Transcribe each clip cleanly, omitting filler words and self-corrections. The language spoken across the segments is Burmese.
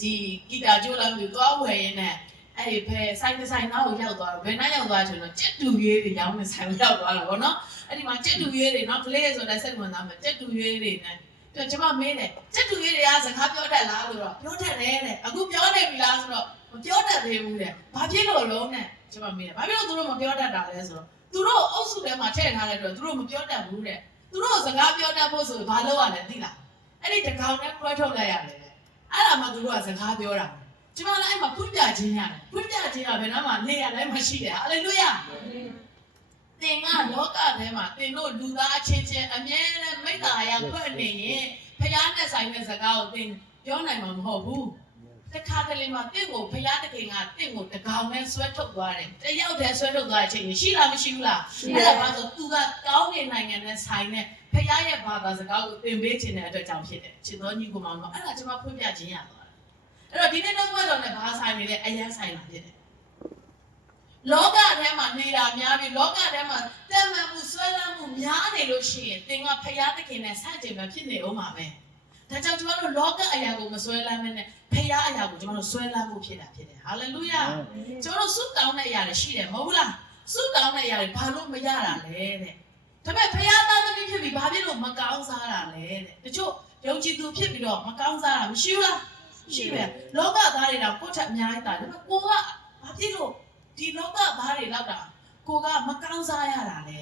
ဒီဂီတာကျိုးလာမျိုးသွားဝယ်ရင်းနဲ့အဲ့ဒီဖဲဆိုင်တစ်နောက်ကိုရောက်သွားတော့ဘယ်နှရောက်သွားဆိုတော့ကြက်တူရွေးတွေရောင်းနေဆိုင်ရောက်သွားတော့ဗောနော်အဲ့ဒီမှာကြက်တူရွေးတွေနော်ကလေးဆိုတဲ့စိတ်ဝင်စားမှာကြက်တူရွေးတွေနဲ့ကျွန်မမေးတယ်ကြက်တူရွေးတွေကစကားပြောတတ်လားဆိုတော့ပြောတတ်တယ်တဲ့အခုပြောနေပြီလားဆိုတော့မပြောတတ်သေးဘူးတဲ့ဘာဖြစ်လို့လုံးနဲ့ကျွန်မမေးတယ်ဘာဖြစ်လို့သူတို့မပြောတတ်တာလဲဆိုတော့သူတို့အုပ်စုထဲမှာထည့်ထားတဲ့အတွက်သူတို့မပြောတတ်ဘူးတဲ့သူတို့စကားပြောတတ်ဖို့ဆိုဘာလုပ်ရလဲသိလားအဲ့ဒီတကောင်နဲ့ခွဲထုတ်လိုက်ရတယ်အဲ့ဒါမှသူတို့ကစကားပြောတာကျွန်မလည်းအဲ့မှာဖွင့်ပြခြင်းရတယ်ဖွင့်ပြခြင်းကဘယ်တော့မှနေရာတိုင်းမှာရှိတယ်ဟာလေလုယာသင်ကလောကထဲမှာသင်တို့လူသားအချင်းချင်းအမြဲတမ်းမိတ္တာရဖွင့်နေရင်ဖျားနဲ့ဆိုင်တဲ့စကားကိုသင်ပြောနိုင်မှာမဟုတ်ဘူးတခါတလေမှာသင်ကိုဖျားတခင်ကသင်ကိုတကောင်နဲ့ဆွဲထုတ်သွားတယ်တယောက်တည်းဆွဲထုတ်သွားတဲ့အချိန်ရှိလားမရှိဘူးလားအဲ့ဒါပါဆိုသူကကောင်းနေနိုင်ငံနဲ့ဆိုင်တဲ့ဖျားရဲ့ဘာသာစကားကိုသင်ပေးခြင်းတဲ့အတွက်ကြောင့်ဖြစ်တယ်ချစ်တော်ညီကိုမောင်တို့အဲ့ဒါကျွန်မဖွင့်ပြခြင်းရသွားအဲ့တော့ဒီနေ့တော့ဘယ်တော့နဲ့ဘာဆိုင်နေလဲအယမ်းဆိုင်လာဖြစ်တယ်လောကထဲမှာနေတာများပြီးလောကထဲမှာတန်မှန်မှုဆွဲလန်းမှုများနေလို့ရှိရင်သင်ကဖျားသခင်နဲ့ဆန့်ကျင်ပဲဖြစ်နေအောင်ပါပဲဒါကြောင့်ကျွန်တော်တို့လောကအရာကိုမဆွဲလန်းမနဲ့ဖျားအရာကိုကျွန်တော်တို့ဆွဲလန်းမှုဖြစ်တာဖြစ်တယ်ဟာလေလုယာကျွန်တော်တို့ဆုတောင်းတဲ့အရာတွေရှိတယ်မဟုတ်လားဆုတောင်းတဲ့အရာတွေဘာလို့မရတာလဲတဲ့ဒါပေမဲ့ဖျားသားသမီးဖြစ်ပြီးဘာဖြစ်လို့မကောင်းစားတာလဲတဲ့တချို့ယုံကြည်သူဖြစ်ပြီးတော့မကောင်းစားတာမရှိဘူးလားရှိပဲလောကသားတွေတော့ကိုယ့်ထက်အများကြီးတာဒါပေမဲ့ကိုကဘာဖြစ်လို့ဒီလောကသားတွေလောက်တာကိုကမကောင်းစားရတာလေ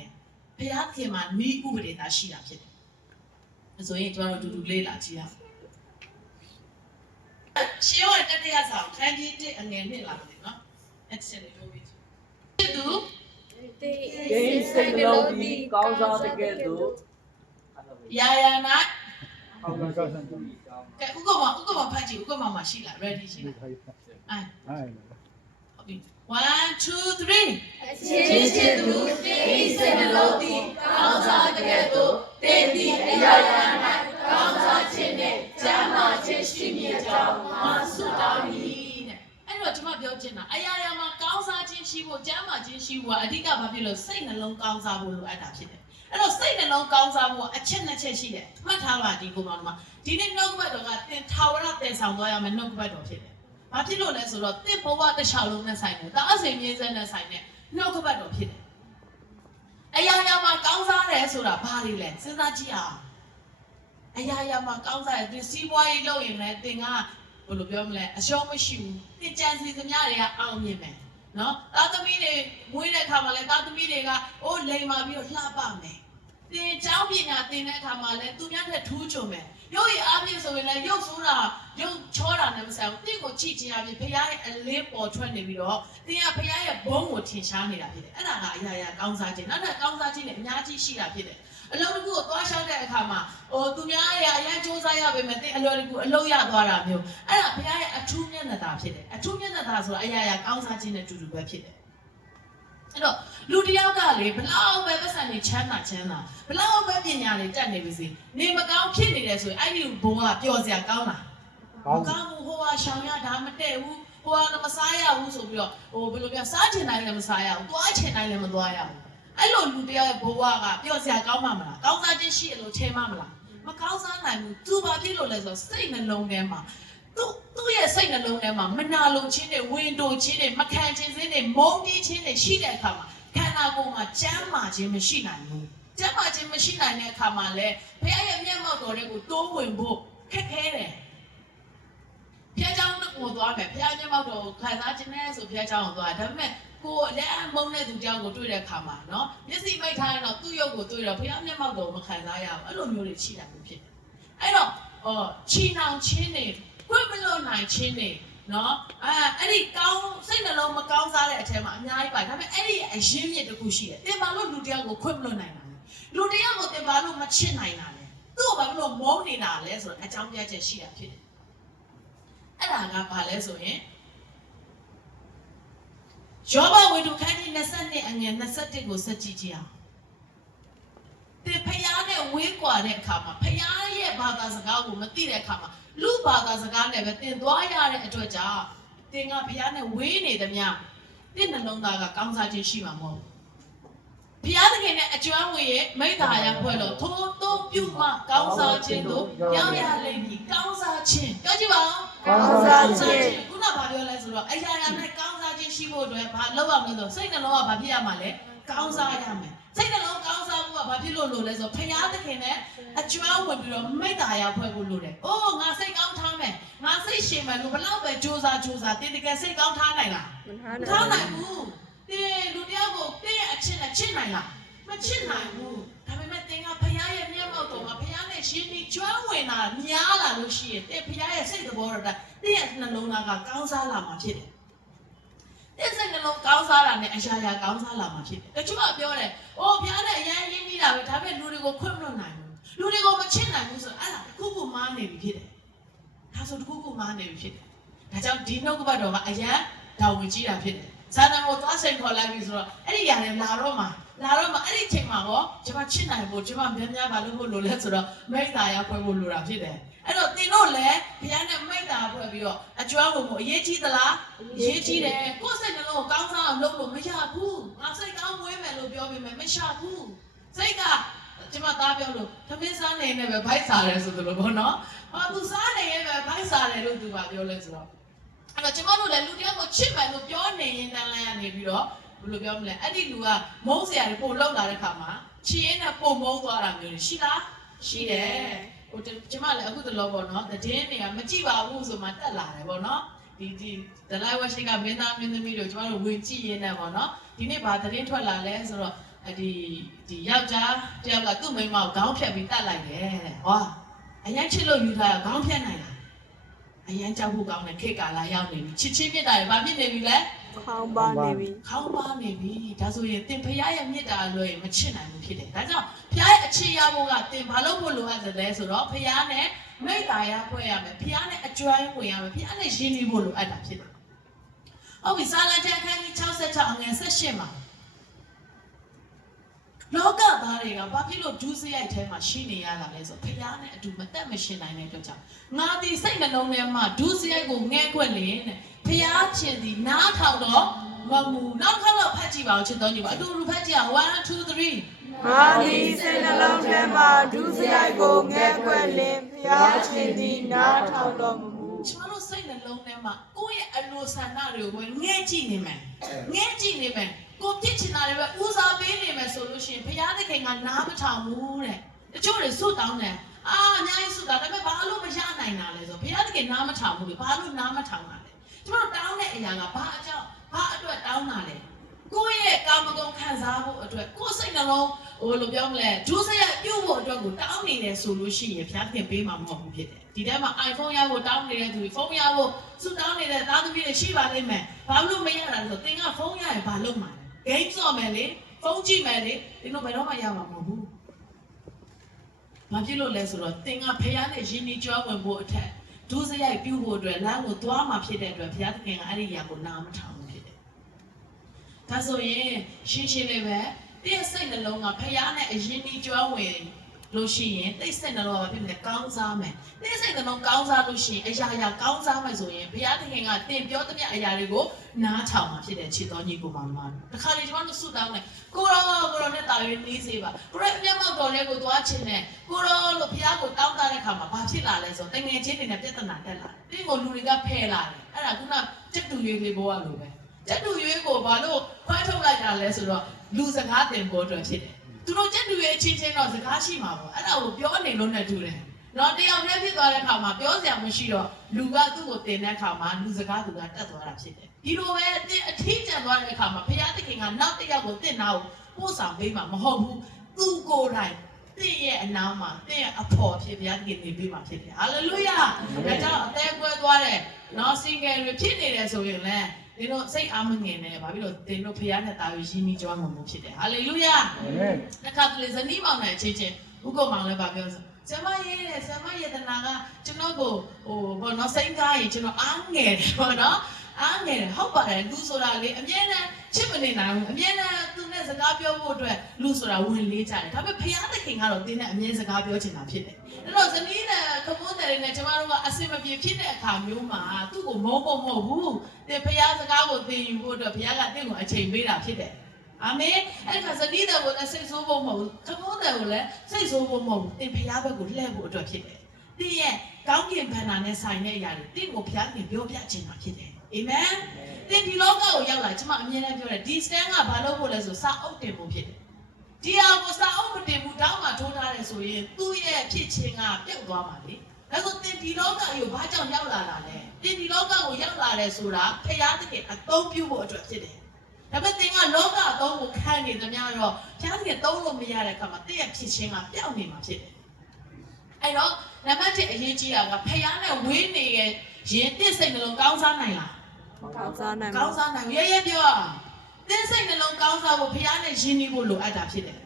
ဘုရားခင်မှာဤဥပဒေသားရှိတာဖြစ်တယ်ဆိုရင်ကျွန်တော်တို့တူတူလေးလာကြည့်ရအောင်ရှင်းရတဲ့တရားဆောင်ခန်းကြီး1အငယ်1လာတယ်နော်အဲ့ဒီလေးပြောပြီးသူဂိမ်းစိတ်နှလုံးသည်ကောင်းစားတဲ့ကဲ့သို့ယာယာနာဟုတ်ကဲ့ကောင်းစားတယ်ကဲဥက္ကမဖတ်ကြည့်ဥက္ကမမှာရှိလား ready ရှိလားဟုတ်ပြီ1 2 3ချင်းချင်းသူဒီစိတ်နှလုံးသည်ကောင်းစားတဲ့ကဲ့သို့တင်းသည့်အရာရာ၌ကောင်းစားခြင်းနဲ့ကျမ်းမာခြင်းရှိမည်ကြောင်းငါဆုတောင်း၏တဲ့အဲ့တော့ကျွန်မပြောချင်တာအရာရာမှာကောင်းစားခြင်းရှိဖို့ကျမ်းမာခြင်းရှိဖို့ကအဓိကဘာဖြစ်လို့စိတ်နှလုံးကောင်းစားဖို့လိုအပ်တာဖြစ်တယ်အဲ့တော့စိတ်နှလုံးကောင်းစားဖို့အချက်2ချက်ရှိတယ်မှတ်ထားပါဒီကောင်မှာဒီနေ့နှုတ်ကပတ်တော်ကသင်ထာဝရတည်ဆောင်သွားရမယ်နှုတ်ကပတ်တော်ဖြစ်တယ်ဘာဖြစ်လို့လဲဆိုတော့သင်ဘဝတစ်လျှောက်လုံးနဲ့ဆိုင်တယ်ဒါအစဉ်မြင့်စဲနဲ့ဆိုင်တဲ့နှုတ်ကပတ်တော်ဖြစ်တယ်အရာရာမှာကောင်းစားတယ်ဆိုတာဘာတွေလဲစဉ်းစားကြည့်အောင်အရာရာမှာကောင်းစားတယ်သင်စီးပွားရေးလုပ်ရင်လည်းသင်ကဘယ်လိုပြောမလဲအရှုံးမရှိဘူးသင်ကြံစီသမျှတွေကအောင်မြင်မယ်နော်သားသမီးတွေမွေးတဲ့အခါမှာလည်းသားသမီးတွေကအိုးလိမ်မာပြီးတော့လှပမယ်သင်เจ้าပညာသင်တဲ့အခါမှာလည်းသူများနဲ့ထူးချွန်မယ်ရုပ်ရည်အားဖြင့်ဆိုရင်လည်းရုပ်ဆိုးတာရုပ်ချောတာနဲ့မဆိုင်ဘူးသင်ကိုကြည့်ခြင်းအပြင်ဘုရားရဲ့အလင်းပေါ်ထွက်နေပြီးတော့သင်ကဘုရားရဲ့ဘုန်းကိုထင်ရှားနေတာဖြစ်တယ်အဲ့ဒါကအရာရာကောင်းစားခြင်းနောက်ထပ်ကောင်းစားခြင်းနဲ့အများကြီးရှိတာဖြစ်တယ်အလုံးတစ်ခုကိုသွားရှောက်တဲ့အခါမှာသူများရဲ့အရန်စူးစမ်းရပေမဲ့သင်အလွယ်တကူအလုံးရသွားတာမျိုးအဲ့ဒါဘုရားရဲ့အထူးမျက်နှာသာဖြစ်တယ်အထူးမျက်နှာသာဆိုတာအရာရာကောင်းစားခြင်းနဲ့တူတူပဲဖြစ်တယ်အဲ့တော့လူတယောက်ကလေဘလောက်ပဲပတ်စံနေချမ်းသာဘလောက်ပဲပညာတွေတက်နေပြီစီနေမကောင်းဖြစ်နေတယ်ဆိုရင်အဲ့ဒီဘုံကပျော်စရာကောင်းလားမကောင်းဘူးဟိုကရှောင်ရဒါမတည့်ဘူးဟိုကမစားရဘူးဆိုပြီးတော့ဘယ်လိုပြောစားချင်တိုင်းလည်းမစားရဘူးသွားချင်တိုင်းလည်းမသွားရဘူးအဲ့လိုလူတယောက်ရဲ့ဘဝကပျော်စရာကောင်းမှာမလားကောင်းစားခြင်းရှိရလို့ထင်မှာမလားမကောင်းစားနိုင်ဘူးသူဘာဖြစ်လို့လဲဆိုတော့စိတ်နှလုံးထဲမှာသူ့ရဲ့စိတ်နှလုံးထဲမှာမနာလိုခြင်းတွေဝင်တိုခြင်းတွေမခံခြင်းစင်းတွေမုန်းတီးခြင်းတွေရှိတဲ့အခါမှာခန္ဓာကိုယ်မှာကျမ်းမာခြင်းမရှိနိုင်ဘူးကျမ်းမာခြင်းမရှိနိုင်တဲ့အခါမှာလည်းဘုရားရဲ့မျက်မှောက်တော်တွေကိုတိုးဝင်ဖို့ခက်ခဲတယ်ဘုရားကျောင်းကိုသွားမယ်ဘုရားမျက်မှောက်တော်ကိုခံစားခြင်းနဲ့ဆိုဘုရားကျောင်းကိုသွားဒါပေမဲ့ကိုယ်လည်းမုန်းတဲ့သူတယောက်ကိုတွေ့တဲ့အခါမှာနော်မျက်စိမိတ်ထားရင်တော့သူ့ရုပ်ကိုတွေ့တော့ဘုရားမျက်မှောက်တော်ကိုမခံစားရဘူးအဲ့လိုမျိုးတွေရှိတာမျိုးဖြစ်တယ်အဲ့တော့ချီနှောင်ခြင်းတွေခွင့်မလွတ်နိုင်ခြင်းတွေနော်အဲ့ဒီကောင်းစိတ်နှလုံးမကောင်းစားတဲ့အထက်မှာအများကြီးပါဒါပေမဲ့အဲ့ဒီအရင်းမြစ်တစ်ခုရှိတယ်တင်ပါလို့လူတယောက်ကိုခွင့်မလွတ်နိုင်တာလေလူတယောက်ကိုတင်ပါလို့မချစ်နိုင်တာလေသူ့ကိုဘာလို့မုန်းနေတာလဲဆိုတော့အကြောင်းပြချက်ရှိတာဖြစ်တယ်အဲ့ဒါကဘာလဲဆိုရင်ယောဘဝိတုခန်းကြီး22အငယ်21ကိုစက်ကြည့်ကြအောင်ဒီဖျားနဲ့ဝေးကွာတဲ့အခါမှာဖျားရဲ့ဘာသာစကားကိုမသိတဲ့အခါမှာလူဘာသာစကားနဲ့ပဲသင်သွားရတဲ့အတွက်ကြောင့်သင်ကဘုရားနဲ့ဝေးနေသမျှသင်နှလုံးသားကကောင်းစားခြင်းရှိမှာမဟုတ်ဘူးဘုရားသခင်နဲ့အကျွမ်းဝင်ရဲ့မိစ္ဆာယဖွဲ့လို့ထိုးသုံးပြုမှကောင်းစားခြင်းတို့ပြောင်းရလိမ့်မည်ကောင်းစားခြင်းပြောကြည့်ပါဦး ကောင်းစားခြင်း ခုနကဘာပြောလဲဆိုတော့အရာရာနဲ့ကောင်းစားခြင်းရှိဖို့အတွက်ဘာလုပ်ရမလဲဆိုစိတ်နှလုံးကဘာဖြစ်ရမှာလဲကောင်းစားရမယ်စိတ်နှလုံးကောင်းစားဖို့ကဘာဖြစ်လို့လဲဆိုဖရာသခင်နဲ့အကျွမ်းဝင်ပြီးတော့မိတ္တာယာဖွဲ့ဖို့လိုတယ်။အိုးငါစိတ်ကောင်းထားမယ်။ငါစိတ်ရှင်မယ်လို့ဘလောက်ပဲကြိုးစားတင်းတကယ်စိတ်ကောင်းထားနိုင်လား။ထားနိုင်ဘူး။တင်းလူတယောက်ကိုတင်းရဲ့အချစ်နဲ့ချစ်နိုင်လား။မချစ်နိုင်ဘူး။ဒါပေမဲ့တင်းကဖရာရဲ့မျက်မှောက်တော်မှာဖရာနဲ့ရှင်ပြီးကျွမ်းဝင်တာများလာလို့ရှိရင်တင်းဖရာရဲ့စိတ်သဘောတော်တင်းရဲ့နှလုံးသားကကောင်းစားလာမှာဖြစ်တယ်။တဲ့စိတ်နှလုံးကောင်းစားတာနဲ့အရာရာကောင်းစားလာမှာဖြစ်တယ်။တချို့ကပြောတယ်။အိုးဖျားနဲ့အရင်ရင်းနေတာပဲဒါပေမဲ့လူတွေကိုခွင့်မလွတ်နိုင်ဘူး။လူတွေကိုမချစ်နိုင်ဘူးဆိုအဲ့ဒါတခုခုမားနေပြီဖြစ်တယ်။ဒါဆိုတခုခုမားနေပြီဖြစ်တယ်။ဒါကြောင့်ဒီနှုတ်ကပတ်တော်ကအရင်တောင်းဝင်ကြည့်တာဖြစ်တယ်။ဇာတန်ကိုသွားစိတ်ခေါ်လိုက်ပြီဆိုတော့အဲ့ဒီຢာတွေလာတော့မှအဲ့ဒီချိန်မှာဟောကျွန်မချစ်နိုင်ဖို့ကျွန်မများဘာလို့ဖို့လိုလဲဆိုတော့မိတ္တာယာဖွဲ့ဖို့လိုတာဖြစ်တယ်။အဲ့တော့သင်တို့လည်းဘုရားနဲ့မိတ္တာဖွဲ့ပြီးတော့အကျွမ်းဖို့အရေးကြီးသလားအရေးကြီးတယ်ကိုယ်စိတ်နှလုံးကိုကောင်းစားအောင်လုပ်လို့မရဘူးငါစိတ်ကောင်းမွေးမယ်လို့ပြောပြီးမှမရှာဘူးစိတ်ကကျွန်မသားပြောလို့သမင်းစားနေနေပဲဗိုက်စားတယ်ဆိုသလိုပေါ့နော်ဟာသူစားနေရဲ့ပဲဗိုက်စားတယ်လို့သူကပြောလဲဆိုတော့အဲ့တော့ကျွန်တော်တို့လည်းလူတယောက်ကိုချစ်မယ်လို့ပြောနေရင်တန်းလန်းရနေပြီးတော့ဘယ်လိုပြောမလဲအဲ့ဒီလူကမုန်းစရာတွေပို့လောက်လာတဲ့ခါမှာချီရင်နဲ့ပို့မုန်းသွားတာမျိုးတွေရှိလားရှိတယ်ဟိုကျွန်မလည်းအခုတလောပေါ့နော်သတင်းတွေကမကြည့်ပါဘူးဆိုမှတက်လာတယ်ပေါ့နော်ဒီဒလိုက်ဝရှိကမင်းသားမင်းသမီးတို့ကျွန်တော်တို့ဝင်ကြည့်ရင်းနဲ့ပေါ့နော်ဒီနေ့ဗာသတင်းထွက်လာလဲဆိုတော့ဒီယောက်ျားတယောက်ကသူ့မိန်းမကိုခေါင်းဖြတ်ပြီးတတ်လိုက်တယ်တဲ့ဟောအရင်ချစ်လို့ယူထားတာခေါင်းဖြတ်နိုင်လားအရင်ကြောက်ဖို့ကောင်းတဲ့ခေတ်ကာလရောက်နေပြီချစ်ချင်းမြတ်တာတွေဗာဖြစ်နေပြီလဲခေါင်းပါနေပြီဒါဆိုရင်သင်ဖခင်ရဲ့မြတ်တာလွယ်မချစ်နိုင်ဘူးဖြစ်တယ်ဒါကြောင့်ဖခင်ရဲ့အခြေရဖို့ကသင်ဘာလို့ဖို့လိုအပ်တယ်လဲဆိုတော့ဖခင်နဲ့မိတ္တာယာဖွဲ့ရမယ်ဖခင်နဲ့အကျွမ်းဝင်ရမယ်ဖခင်နဲ့ရင်းနှီးဖို့လိုအပ်တာဖြစ်တယ်ဟုတ်ပြီစာလံကျမ်းခန်းကြီး66အငယ်18မှာလောကသားတွေကဘာဖြစ်လို့ဒုစရိုက်ထဲမှာရှိနေရတာလဲဆိုဖခင်နဲ့အတူမသက်မရှင်နိုင်တဲ့အတွက်ကြောင့်ငါဒီစိတ်နှလုံးထဲမှာဒုစရိုက်ကိုငဲ့ကွက်လင်းတဲ့ဖခင်ချင်းဒီနားထောင်တော့မမူနောက်ခါတော့ဖတ်ကြည့်ပါဦးချစ်တော်ညီပါအတူတူဖတ်ကြည့်အောင်1 2 3ငါဒီစိတ်နှလုံးထဲမှာဒုစရိုက်ကိုငဲ့ကွက်လင်းဖျားခြင်းဒီနားထောင်တော်မမူကျွန်တော်စိတ်နှလုံးထဲမှာကိုယ့်ရဲ့အလိုဆန္ဒတွေကိုငဲ့ကြည့်နေမယ်ကိုပြစ်ချင်တာတွေပဲဦးစားပေးနေမယ်ဆိုလို့ရှိရင်ဘုရားသခင်ကနားမထောင်ဘူးတဲ့တချို့တွေစွတ်တောင်းတယ်အများကြီးစွတ်တာဒါပေမဲ့ဘာလို့မရနိုင်တာလဲဆိုဘုရားသခင်နားမထောင်ဘူးလေဘာလို့နားမထောင်တာလဲကျွန်တော်တောင်းတဲ့အရာကဘာအတွက်တောင်းတာလဲကိုယ့်ရဲ့ကာမဂုဏ်ခံစားဖို့အတွက်ကိုယ်စိတ်နှလုံးဟိုလိုပြောမလဲဒုစရိုက်ပြုတ်ဖို့အတွက်ကိုတောင်းနေတယ်ဆိုလို့ရှိရင်ဘုရားသခင်ပေးမှာမဟုတ်ဘူးဖြစ်တယ်ဒီထဲမှာ iPhone ရဖို့တောင်းနေတဲ့သူဖုန်းရဖို့စွတ်တောင်းနေတဲ့သားသမီးတွေရှိပါလိမ့်မယ်ဘာလို့မရတာလဲဆိုသင်ကဖုန်းရရင်ဘာလုပ်မှာလဲ game ဆော့မယ်လေဖုန်းကြည့်မယ်လေဒီလိုဘယ်တော့မှရမှာမဟုတ်ဘူး။ဘာဖြစ်လို့လဲဆိုတော့သင်ကဖခင်နဲ့ယဉ်ကျေးကြွားဝင်ဖို့အထက်ဒုစရိုက်ပြုဖို့အတွက်လမ်းကိုသွားမှာဖြစ်တဲ့အတွက်ဘုရားသခင်ကအဲ့ဒီຢာကိုနားမထောင်ဘူးဖြစ်တယ်။ဒါဆိုရင်ရှင်းလေးပဲတည့်စိတ်နှလုံးကဖခင်နဲ့အယဉ်ကျေးကြွားဝင်လို့ရှိရင်တိတ်စိတ်နှလုံးကဖြစ်နေကောင်းစားမယ်။တိတ်စိတ်နှလုံးကောင်းစားလို့ရှိရင်အရာရာကောင်းစားမယ်ဆိုရင်ဘုရားသခင်ကသင်ပြောတဲ့မြအရာတွေကိုနားထောင်မှာဖြစ်တဲ့ခြေတော်ညီကိုပါမှာ။တခါလေကျွန်တော်တို့ဆုတောင်းတယ်ကိုရောနဲ့တာရင်နေစေပါကိုရောမျက်မှောက်တော်လေးကိုသွားချင်တယ်ကိုရောလို့ဘုရားကိုတောင်းတတဲ့ခါမှာဘာဖြစ်လာလဲဆိုတငယ်ချင်းတွေနဲ့ပြဿနာတက်လာတယ်ဒီကိုလူတွေကဖယ်လာတယ်အဲ့ဒါခုနတက်တူရွေးလေးဘောရလို့ပဲတက်တူရွေးကိုဘာလို့ခွဲထုတ်လိုက်တာလဲဆိုတော့လူစကားတင်ဖို့အတွက်ဖြစ်တယ်သူတို့တက်တူရွေးချင်းချင်းတော့စကားရှိမှာပေါ့အဲ့ဒါကိုပြောနေလို့နဲ့တူတယ်နော်တယောက်တည်းဖြစ်သွားတဲ့ခါမှာပြောစရာမရှိတော့လူကသူ့ကိုတင်တဲ့ခါမှာလူစကားသူကတက်သွားတာဖြစ်တယ်ဒီလိုပဲအထီးကျန်သွားတဲ့ခါမှာဘုရားသခင်ကနောက်တစ်ယောက်ကိုတင့်နာကိုပို့ဆောင်ပေးမှာမဟုတ်ဘူးသူကိုယ်တိုင်တင့်ရဲ့အနာမှာတင့်ရဲ့အဖော်ဖြစ်ဘုရားသခင်နေပေးမှာဖြစ်တယ်ဟာလေလုယာဒါကြောင့်အသေးကွဲသွားတဲ့နော်စင်ကယ်တွေဖြစ်နေတယ်ဆိုရင်လည်းဒီလိုစိတ်အားမငင်နဲ့ဘာဖြစ်လို့တင်တို့ဘုရားနဲ့တာယူရင်းနှီးကြွားမှာမဖြစ်တယ်ဟာလေလုယာအာမင်တစ်ခါတလေဇနီးမောင်နဲ့အချင်းချင်းဥက္ကမောင်လည်းဗာပြောဆိုဆမယေတနာကကျွန်တော်ကိုဘောနော်စိတ်ကားရင်ကျွန်တော်အားငယ်တယ်ဘောနော်အားငယ်တယ်ဟုတ်ပါတယ်လူဆိုတာလေအမြဲတမ်းချစ်မနေနိုင်ဘူးအမြဲတမ်းသူနဲ့စကားပြောဖို့အတွက်လူဆိုတာဝင်လေးကြတယ်ဒါပေမဲ့ဘုရားသခင်ကတော့တင်းနဲ့အမြဲစကားပြောချင်တာဖြစ်တယ်အဲ့တော့ဇနီးနဲ့ခမိုးတယ်နဲ့ကျွန်တော်တို့ကအစင်မပြေဖြစ်တဲ့အခါမျိုးမှာသူ့ကိုမုန်းဖို့မဟုတ်ဘူးတင်းဘုရားစကားကိုသင်ယူဖို့အတွက်ဘုရားကတင့်ကိုအချိန်ပေးတာဖြစ်တယ်အာမင်အဲ့ဒါဇနီးတဲ့ကိုလည်းစိတ်ဆိုးဖို့မဟုတ်ဘူးခမိုးတဲ့ကိုလည်းစိတ်ဆိုးဖို့မဟုတ်ဘူးသင်ဘုရားဘက်ကိုလှည့်ဖို့အတွက်ဖြစ်တယ် တင်းရဲ့ကောင်းကင်ဘန္နာနဲ့ဆိုင်တဲ့အရာတွေတင်းကိုဘုရားခင်ပြောပြခြင်းမှာဖြစ်တယ်အာမင်တင်းဒီလောကကိုရောက်လာကျွန်မအမြဲတမ်းပြောတယ်ဒီ stand ကဘာလို့ဖို့လဲဆိုစာအုပ်တင်ဖို့ဖြစ်တယ်ဒီဟာကိုစာအုပ်မတင်ဘူးတောင်းမှထိုးထားတယ်ဆိုရင်သူ့ရဲ့ဖြစ်ခြင်းကပြုတ်သွားပါလေဒါဆိုတင်းဒီလောကကိုဘာကြောင့်ရောက်လာတာလဲတင်းဒီလောကကိုရောက်လာတယ်ဆိုတာဘုရားသခင်အသုံးပြုဖို့အတွက်ဖြစ်တယ်ဒါပေမဲ့တင်းကလောကအသုံးကိုခံနေသမျှတော့ဘုရားသခင်သုံးလို့မရတဲ့အခါမှာတင်းရဲ့ဖြစ်ခြင်းကပျောက်နေမှာဖြစ်တယ်အဲ့တော့နံပါတ်1အရေးကြီးတာကဖျားနဲ့ဝေးနေရဲ့ရင်တစ်စိတ်နှလုံးကောင်းစားနိုင်လားကောင်းစားနိုင်ရဲပြောတစ်စိတ်နှလုံးကောင်းစားဖို့ဖျားနဲ့ယဉ်နေဖို့လိုအပ်တာဖြစ်တယ်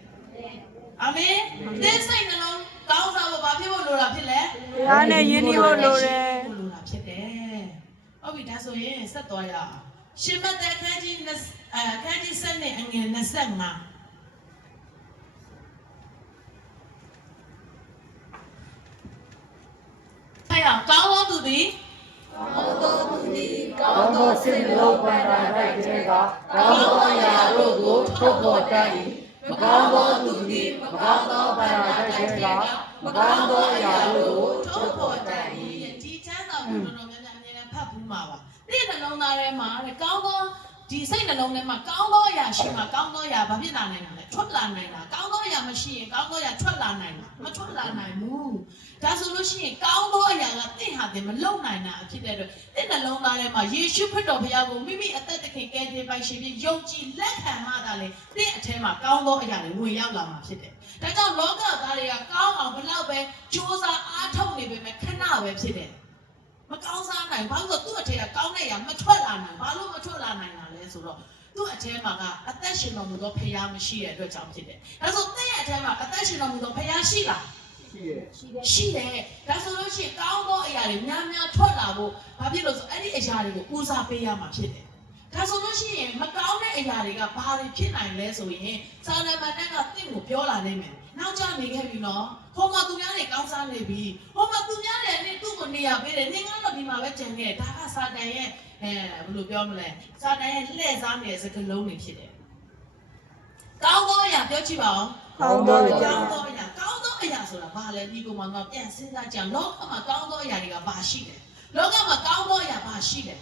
အာမင်တစ်စိတ်နှလုံးကောင်းစားဖို့ဘာဖြစ်ဖို့လိုတာဖြစ်လဲဘုရားနဲ့ယဉ်နေဖို့လိုတယ်လိုတာဖြစ်တယ်ဟုတ်ပြီဒါဆိုရင်ဆက်သွားရအောင်ရှင်မသက်ခန်းကြီး7နဲ့အငယ်25အဲ့တော့ကောင်းသောသူသည်ကောင်းသောစိတ်နှလုံးပန်တာ၌တည်းကကောင်းသောအရာတို့ကိုထုတ်ပေါ်တတ်၏မကောင်းသောသူသည်မကောင်းသောပန်တာ၌တည်းကမကောင်းသောအရာတို့ကိုထုတ်ပေါ်တတ်၏ဒီချမ်းသာမှုတော်တော်များများအမြဲတမ်းဖတ်ဘူးမှာပါဒီနှလုံးသားထဲမှာကောင်းသောဒီစိတ်နှလုံးထဲမှာကောင်းသောအရာရှိမှကောင်းသောအရာဘာဖြစ်လာနိုင်တာလဲထွက်လာနိုင်တာကောင်းသောအရာမရှိရင်ကောင်းသောအရာထွက်လာနိုင်တာမထွက်လာနိုင်ဘူးဒါဆိုလို့ရှိရင်ကောင်းသောအရာကတင့်ဟာတင်မလုံနိုင်တာဖြစ်တဲ့အတွက်တင့်နှလုံးသားထဲမှာယေရှုခရစ်တော်ဘုရားကိုမိမိအသက်သခင်ကယ်တင်ပိုင်ရှင်ပြီးယုံကြည်လက်ခံမှသာလေတင့်အထဲမှာကောင်းသောအရာတွေဝင်ရောက်လာမှာဖြစ်တယ်ဒါကြောင့်လောကသားတွေကကောင်းအောင်ဘလောက်ပဲကြိုးစားအားထုတ်နေပေမဲ့ခဏပဲဖြစ်တယ်မကောင်းစားနိုင်ဘာလို့ဆိုသူ့အထက်ကကောင်းတဲ့အရာမထွက်လာနိုင်ဘာလို့မထွက်လာနိုင်တာလဲဆိုတော့သူ့အထဲမှာကအသက်ရှင်တော်မူသောဖခင်မရှိတဲ့အတွက်ကြောင့်ဖြစ်တယ်ဒါဆိုတဲ့ရဲ့အထဲမှာအသက်ရှင်တော်မူသောဖခင်ရှိလားရှိတယ်ဒါဆိုလို့ရှိရင်ကောင်းသောအရာတွေများများထွက်လာဖို့ဘာဖြစ်လို့ဆိုအဲ့ဒီအရာတွေကိုဦးစားပေးရမှာဖြစ်တယ်ဒါဆိုလို့ရှိရင်မကောင်းတဲ့အရာတွေကဘာတွေဖြစ်နိုင်လဲဆိုရင်စာလမန်တန်ကတင့်ကိုပြောလာနိုင်မယ်နောက်ကျနေခဲ့ပြီနော်ဟိုမှာသူများတွေကောင်းစားနေပြီဟိုမှာသူများတွေနဲ့သူ့ကိုနေရာပေးတယ်နေကတော့ဒီမှာပဲကြံခဲ့ဒါကစာတန်ရဲ့ဘယ်လိုပြောမလဲစာတန်ရဲ့လှည့်စားနေတဲ့စကားလုံးတွေဖြစ်တယ်ကောင်းသောအရာပြောကြည့်ပါဦးကောင်းသောအရာဆိုတာဘာလဲဒီကောင်မှပြန်စဉ်းစားကြအောင်လောကမှာကောင်းသောအရာတွေကဘာရှိလဲလောကမှာကောင်းသောအရာဘာရှိလဲ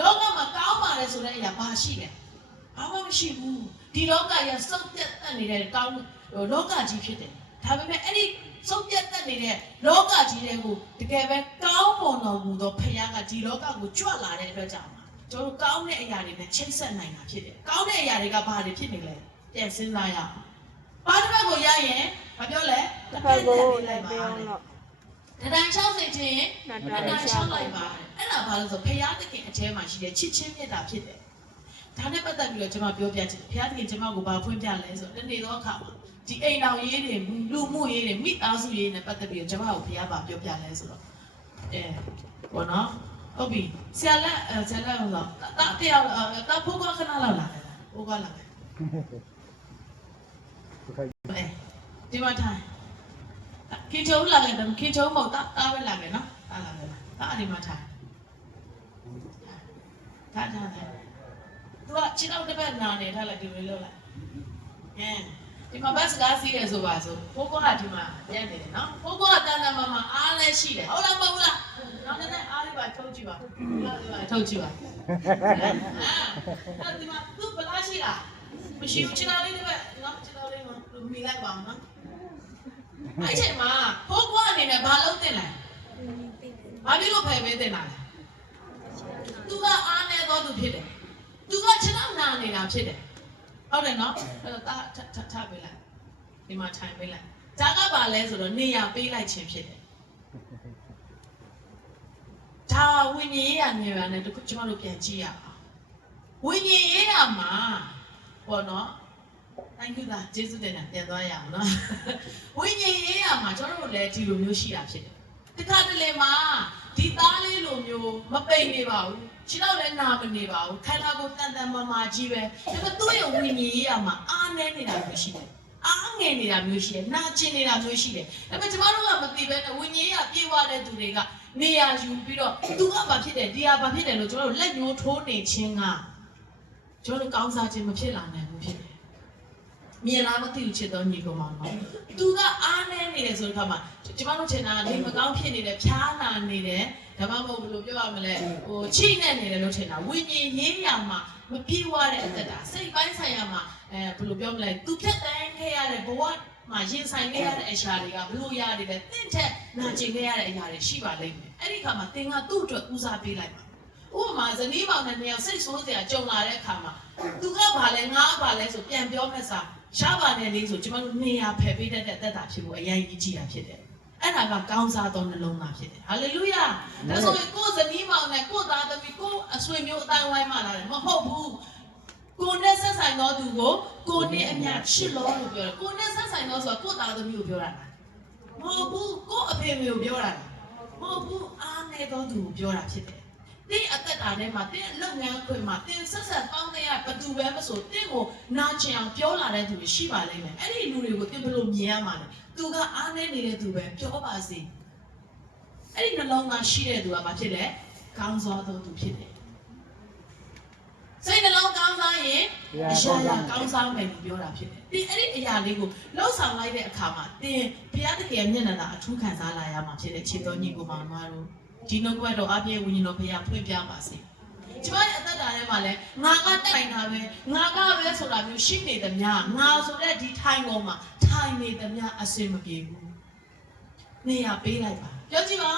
လောကမှာကောင်းပါတယ်ဆိုတဲ့အရာဘာရှိလဲဘာမှမရှိဘူးဒီလောကရဲ့စုပ်ပြတ်တက်နေတဲ့ကောင်းလောကကြီးဖြစ်တယ်ဒါပေမဲ့အဲ့ဒီစုပ်ပြတ်တက်နေတဲ့လောကကြီးတွေကိုတကယ်ပဲကောင်းမွန်တော်မူသောဖခင်ကဒီလောကကိုကြွလာတဲ့အတွက်ကြောင့်ကျွန်တော်ကောင်းတဲ့အရာတွေနဲ့ချိတ်ဆက်နိုင်တာဖြစ်တယ်ကောင်းတဲ့အရာတွေကဘာတွေဖြစ်နေလဲပြန်စဉ်းစားရအောင်ဘာတစ်ဖက်ကိုရရင်မပြောလဲတစ်ဖက်ကိုလိုက်ပါတဒံ60ချင်းတဒံ60လိုက်ပါအဲ့ဒါဘာလို့ဆိုဘုရားသခင်အထဲမှာရှိတဲ့ချစ်ချင်းမြတ်တာဖြစ်တယ်ဒါနဲ့ပတ်သက်ပြီးတော့ကျွန်မပြောပြချင်တယ်ဘုရားသခင်ကျွန်မကိုဘာဖွင့်ပြလဲဆိုတော့တနေ့သောအခါမှာဒီအိမ်တော်ရေးတွေလူမှုရေးတွေမိသားစုရေးနဲ့ပတ်သက်ပြီးတော့ကျွန်မကိုဘုရားဘာပြောပြလဲဆိုတော့ဘောနော်ဟုတ်ပြီဆရာလက်ဟိုတော့တာတရားတာဖိုးကခဏလောက်လာတယ်ဘိုးကလာတယ်ဒီမှာထိုင်ခင်ချုံလာတယ်ခင်ချုံမဟုတ်တာပဲလာမယ်နော်တာလာမယ်တာဒီမှာထိုင်တာသူကခြေတော့တစ်ပတ်နာနေထားလိုက်ဒီလိုလုပ်လိုက်ဒီမှာဘတ်စကားစီးတယ်ဆိုပါဆိုဖိုးကဒီမှာပြန်နေတယ်နော်ဖိုးကတန်တန်မာမာအားလည်းရှိတယ်ဟုတ်လားမဟုတ်လားနောက်နေ့အားလေးပါထုတ်ကြည့်ပါထုတ်ကြည့်ပါအဲ့ဒီမှာသူ့ဘလားရှိလားမရှိဘူးခြေတော်လေးတစ်ပတ်နော်ခြေတော်လေးမီလိုက်ပါအောင်နော်အဲ့ချိန်မှာဖိုးကအနေနဲ့ဘာလုပ်တင်လဲဘာဖြစ်လို့ဖယ်ပေးတင်လာလဲသူကအားနေတော့သူဖြစ်တယ်သူကခြေတော်နာနေတာဖြစ်တယ်ဟုတ်တယ်နော်အဲ့တော့ထပေးလိုက်ဒီမှာထိုင်ပေးလိုက်ဒါကဘာလဲဆိုတော့နေရာပေးလိုက်ခြင်းဖြစ်တယ်ဒါဝိညာဉ်ရေးရနေရတဲ့တခုကျွန်တော်တို့ပြန်ကြည့်ရအောင်ဝိညာဉ်ရေးရမှာပေါ့နော် thank you ဒါကျေးဇူးတင်တာပြန်သွားရအောင်နော်ဝိညာဉ်ရေးရမှာကျွန်တော်တို့လည်းဒီလိုမျိုးရှိတာဖြစ်တယ်တခါတလေမှာဒီသားလေးလိုမျိုးမပိန်နေပါဘူးခြေတော့လည်းနာမနေပါဘူးခန္ဓာကိုယ်တန်တန်မာမာကြီးပဲဒါပေမဲ့သူ့ရဲ့ဝိညာဉ်ရေးရမှာအားနည်းနေတာမျိုးရှိတယ်အားငယ်နေတာမျိုးရှိတယ်နာကျင်နေတာမျိုးရှိတယ်ဒါပေမဲ့ကျမတို့ကမသိဘဲနဲ့ဝိညာဉ်ရေးကပြေးသွားတဲ့သူတွေကနေရာယူပြီးတော့သူကဘာဖြစ်တယ်ဒီဟာဘာဖြစ်တယ်လို့ကျွန်တော်တို့လက်ညှိုးထိုးနေခြင်းကကျွန်တော်တို့ကောင်းစားခြင်းမဖြစ်လာနိုင်ဘူးဖြစ်တယ်မြင်လားမသိဘူးချစ်တော်ညီကောင်မနော်သူကအားနည်းနေတယ်ဆိုတဲ့အခါမှာ ကျမတို့ထင်တာနေမကောင်းဖြစ်နေတယ်ဖြားနာနေတယ်ဒါမှမဟုတ်ဘယ်လိုပြောရမလဲချိနေနေတယ်လို့ထင်တာဝိညာဉ်ရေးရမှာမပြေဝတဲ့အသက်တာစိတ်ပိုင်းဆိုင်ရာမှာဘယ်လိုပြောမလဲသူဖြတ်တန်းခဲ့ရတဲ့ဘဝမှာရင်ဆိုင်ခဲ့ရတဲ့အရာတွေကဘလို့ရနေတယ်တင့်ထက်နာကျင်ခဲ့ရတဲ့အရာတွေရှိပါလိမ့်မယ်အဲ့ဒီခါမှာသင်ကသူ့အတွက်ဦးစားပေးလိုက်ပါဥပမာဇနီးမောင်နဲ့နေရာစိတ်ဆိုးစရာကြုံလာတဲ့အခါမှာသူကဘာလဲငါဘာလဲဆိုပြန်ပြောမဲ့စာရှားပါနဲ့လေးဆိုကျမတို့နေရာဖယ်ပေးတတ်တဲ့အသက်တာဖြစ်ဖို့အရင်ကြီးတာဖြစ်တယ်အဲ့ဒါကကောင်းစားသောနှလုံးသားဖြစ်တယ်ဟာလေလုယာဒါဆိုရင်ကိုယ်ဇနီးမောင်နဲ့ကိုယ်သားသမီးကိုအဆွေမျိုးအတိုင်းဝိုင်းမှလာတယ်မဟုတ်ဘူးကိုနဲ့ဆက်ဆိုင်သောသူကိုကိုနဲ့အမြချစ်လို့လို့ပြောတယ်ကိုနဲ့ဆက်ဆိုင်သောဆိုတာကိုယ်သားသမီးကိုပြောတာမဟုတ်ဘူးကိုအဖေမျိုးပြောတာမဟုတ်ဘူးအားနေသောသူကိုပြောတာဖြစ်တယ်တင်းအသက်တာထဲမှာတင်းလုပ်ငန်းခွင်မှာတင်းဆက်ဆက်ပေါင်းတဲ့ဘသူပဲမဆိုတင်းကိုနာကျင်အောင်ပြောလာတဲ့သူရှိပါလိမ့်မယ်အဲ့ဒီလူတွေကိုတင်းဘယ်လိုမြင်ရမှာလဲသူကအားနေနေတဲ့သူပဲပြောပါစေအဲ့ဒီနှလုံးသားရှိတဲ့သူကဘာဖြစ်လဲကောင်းစွာသောသူဖြစ်တယ်စိတ်နှလုံးကောင်းစားရင်အရာရာကောင်းစားမယ်လို့ပြောတာဖြစ်တယ်ဒီအဲ့ဒီအရာလေးကိုလှုပ်ဆောင်လိုက်တဲ့အခါမှာတင်းဘုရားသခင်ရဲ့မျက်နှာသာအထူးခံစားလာရမှာဖြစ်တဲ့ခြေတော်ညီကိုမောင်မတို့ဒီနှုတ်ကပတ်တော်အပြည့်ဝိညာဉ်တော်ဘုရားဖွင့်ပြပါစေကျမရဲ့အသက်တာထဲမှာလဲငါကတိုင်တာပဲငါကပဲဆိုတာမျိုးရှိနေသမျှငါဆိုတဲ့ဒီထိုင်ပေါ်မှာထိုင်နေသမျှအစင်မပြေဘူးနေရာပေးလိုက်ပါပြောကြည့်ပါ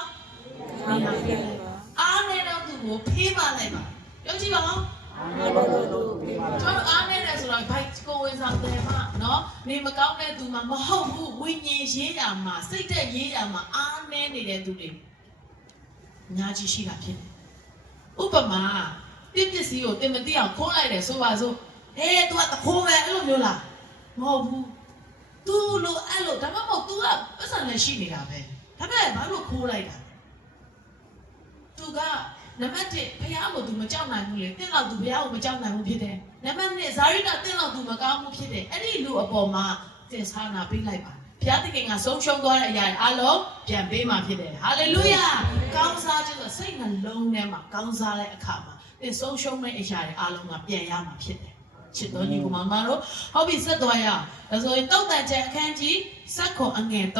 နေရာပေးလိုက်ပါအားနေတော့သူကိုဖေးပါလိုက်ပါပြောကြည့်ပါကျွန်တော်အားနေတယ်ဆိုတော့ဘိုက်ကိုဝင်ဆောင်တယ်မှာနော်နေမကောင်းတဲ့သူမှမဟုတ်ဘူးဝိညာဉ်ရေးတာမှာစိတ်သက်ရေးတာမှာအားနေနေတဲ့သူတွေညာကြီးရှိတာဖြစ်တယ်ဥပမာတစ်ပစ္စည်းကိုတင်မသိအောင်ခိုးလိုက်တယ်ဆိုပါစို့ဟဲ့ तू ကတခိုးပဲအဲ့လိုမျိုးလားမဟုတ်ဘူး तू လို့အဲ့လိုဒါမှမဟုတ် तू ကပတ်စံနဲ့ရှိနေတာပဲဒါပေမဲ့ဘာလို့ခိုးလိုက်တာ तू ကနံပါတ်1ဘုရားကို तू မကြောက်နိုင်ဘူးလေတင်းတော့ तू ဘုရားကိုမကြောက်နိုင်ဘူးဖြစ်တယ်နံပါတ်2ဇာရိတာတင်းတော့ तू မကောင်းဘူးဖြစ်တယ်အဲ့ဒီလူအပေါ်မှာတင်ဆာနာပေးလိုက်ပါဘုရားသခင်ကဆုံးရှုံးသွားတဲ့အရာတွေအလုံးပြန်ပေးမှာဖြစ်တယ်ဟာလေလုယာကောင်းစားခြင်းဆိုစိတ်နှလုံးထဲမှာကောင်းစားတဲ့အခါမှာသင်ဆုံးရှုံးတဲ့အရာတွေအလုံးကပြန်ရမှာဖြစ်တယ်ချစ်တော်ညီကိုမမတို့ဟုတ်ပြီဆက်သွားရအောင်ဒါဆိုရင်တောက်တန်ချက်အခန်းကြီး7အငယ်3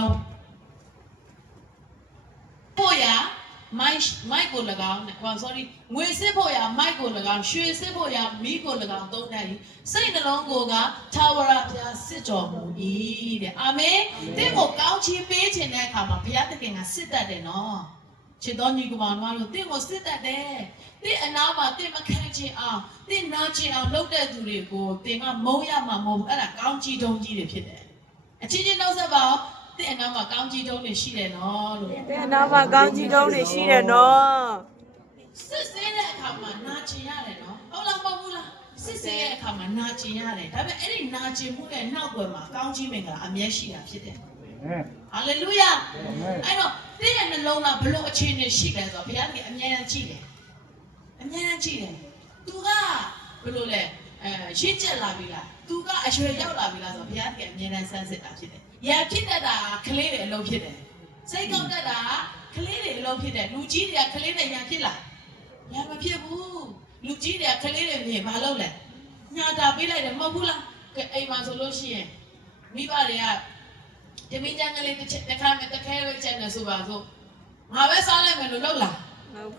ပေါ်ရမိုက်ကို၎င်း sorry ငွေစစ်ဖို့ရမိုက်ကို၎င်းရွှေစစ်ဖို့ရမီးကို၎င်းသုံးတယ်စိတ်နှလုံးကိုကထာဝရဘုရားစစ်တော်မူ၏တဲ့အာမင်တင့်ကိုကောင်းချီးပေးခြင်းတဲ့အခါမှာဘုရားသခင်ကစစ်တတ်တယ်နော်ချစ်တော်ညီကောင်မတို့တင့်ကိုစစ်တတ်တယ်တင့်အနာမှာတင့်မခံခြင်းအောင်တင့်နာခြင်းအောင်လုပ်တဲ့သူတွေကိုတင်ကမုန်းရမှာမဟုတ်ဘူးအဲ့ဒါကောင်းကြီးတုံးကြီးတွေဖြစ်တယ်အချင်းချင်းနှုတ်ဆက်ပါအောင်တဲ့အနာမှာကောင်းကြီးတုံးတွေရှိတယ်နော်လို့တဲ့အနာမှာကောင်းကြီးတုံးတွေရှိတယ်နော်စစ်ဆေးတဲ့အခါမှာနာကျင်ရတယ်နော်ဟုတ်လားမဟုတ်ဘူးလားစစ်ဆေးတဲ့အခါမှာနာကျင်ရတယ်ဒါပေမဲ့အဲ့ဒီနာကျင်မှုရဲ့နောက်ွယ်မှာကောင်းကြီးမင်္ဂလာအမြဲရှိတာဖြစ်တယ်ဟာလေလုယာအဲ့တော့တဲ့ရဲ့နှလုံးသားဘလို့အခြေအနေရှိတယ်ဆိုတော့ဘုရားကအမြဲတမ်းကြည့်တယ်အမြဲတမ်းကြည့်တယ်သူကဘလို့လဲရင့်ကျက်လာပြီလားသူကအရွယ်ရောက်လာပြီလားဆိုတော့ဘုရားကအမြဲတမ်းစမ်းစစ်တာဖြစ်တယ်ရဖြစ်တတ်တာကလေးတွေအလုံးဖြစ်တယ်စိတ်ကောက်တတ်တာကလေးတွေအလုံးဖြစ်တယ်လူကြီးတွေကကလေးတွေညာဖြစ်လားညာမဖြစ်ဘူးလူကြီးတွေကကလေးတွေမြင်ဘာလုပ်လဲညာတာပေးလိုက်တယ်မဟုတ်ဘူးလားအိမ်မှာဆိုလို့ရှိရင်မိဘတွေကတမင်းချမ်းကလေးတစ်ခါမဲ့တစ်ခဲပဲချက်နေဆိုပါစို့ငါပဲစားလိုက်မယ်လို့လုပ်လားမလုပ်